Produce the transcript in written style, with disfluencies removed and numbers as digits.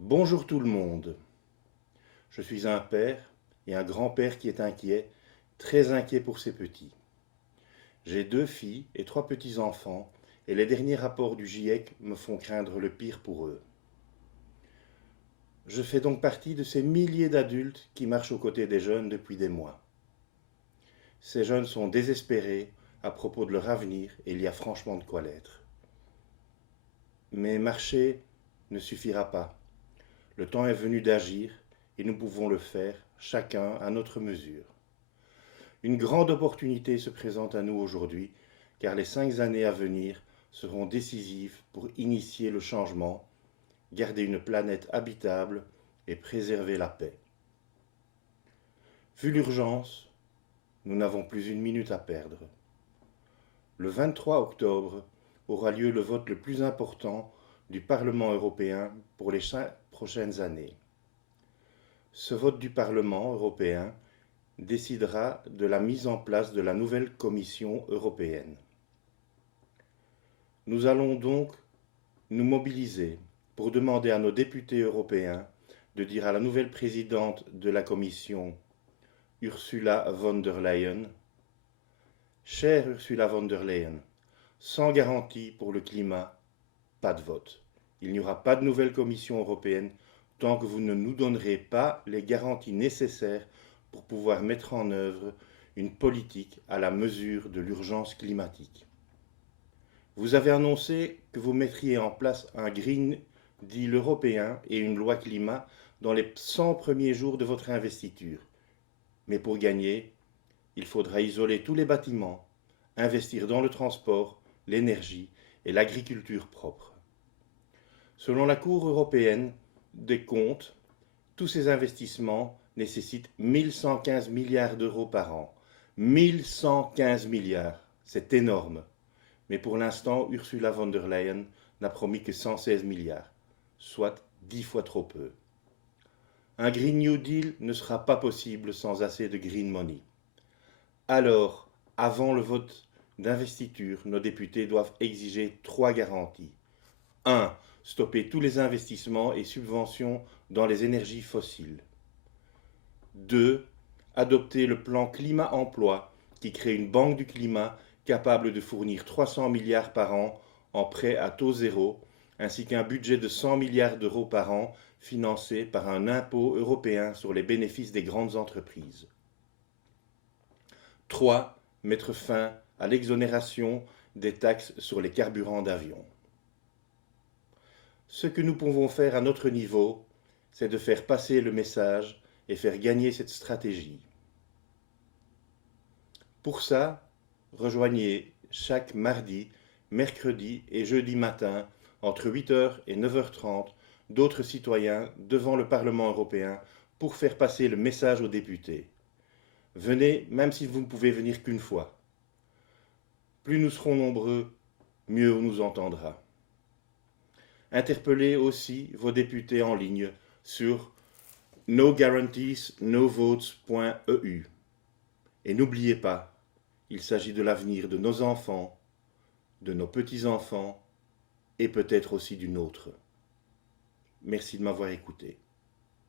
Bonjour tout le monde. Je suis un père et un grand-père qui est inquiet, très inquiet pour ses petits. J'ai 2 filles et 3 petits-enfants et les derniers rapports du GIEC me font craindre le pire pour eux. Je fais donc partie de ces milliers d'adultes qui marchent aux côtés des jeunes depuis des mois. Ces jeunes sont désespérés à propos de leur avenir et il y a franchement de quoi l'être. Mais marcher ne suffira pas. Le temps est venu d'agir et nous pouvons le faire, chacun à notre mesure. Une grande opportunité se présente à nous aujourd'hui, car les 5 années à venir seront décisives pour initier le changement, garder une planète habitable et préserver la paix. Vu l'urgence, nous n'avons plus une minute à perdre. Le 23 octobre aura lieu le vote le plus important du Parlement européen pour les 5 prochaines années. Ce vote du Parlement européen décidera de la mise en place de la nouvelle Commission européenne. Nous allons donc nous mobiliser pour demander à nos députés européens de dire à la nouvelle présidente de la Commission, Ursula von der Leyen, chère Ursula von der Leyen, sans garantie pour le climat, pas de vote. Il n'y aura pas de nouvelle Commission européenne tant que vous ne nous donnerez pas les garanties nécessaires pour pouvoir mettre en œuvre une politique à la mesure de l'urgence climatique. Vous avez annoncé que vous mettriez en place un Green Deal européen et une loi climat dans les 100 premiers jours de votre investiture. Mais pour gagner, il faudra isoler tous les bâtiments, investir dans le transport, l'énergie et l'agriculture propre. Selon la Cour européenne des comptes, tous ces investissements nécessitent 1115 milliards d'euros par an. 1115 milliards, c'est énorme. Mais pour l'instant, Ursula von der Leyen n'a promis que 116 milliards, soit 10 fois trop peu. Un Green New Deal ne sera pas possible sans assez de green money. Alors, avant le vote d'investiture, nos députés doivent exiger 3 garanties. 1. Stopper tous les investissements et subventions dans les énergies fossiles. 2. Adopter le plan climat-emploi qui crée une banque du climat capable de fournir 300 milliards par an en prêts à taux zéro, ainsi qu'un budget de 100 milliards d'euros par an financé par un impôt européen sur les bénéfices des grandes entreprises. 3. Mettre fin à l'exonération des taxes sur les carburants d'avion. Ce que nous pouvons faire à notre niveau, c'est de faire passer le message et faire gagner cette stratégie. Pour ça, rejoignez chaque mardi, mercredi et jeudi matin, entre 8h et 9h30, d'autres citoyens devant le Parlement européen pour faire passer le message aux députés. Venez, même si vous ne pouvez venir qu'une fois. Plus nous serons nombreux, mieux on nous entendra. Interpellez aussi vos députés en ligne sur noguarantesnovotes.eu. Et n'oubliez pas, il s'agit de l'avenir de nos enfants, de nos petits-enfants et peut-être aussi du nôtre. Merci de m'avoir écouté.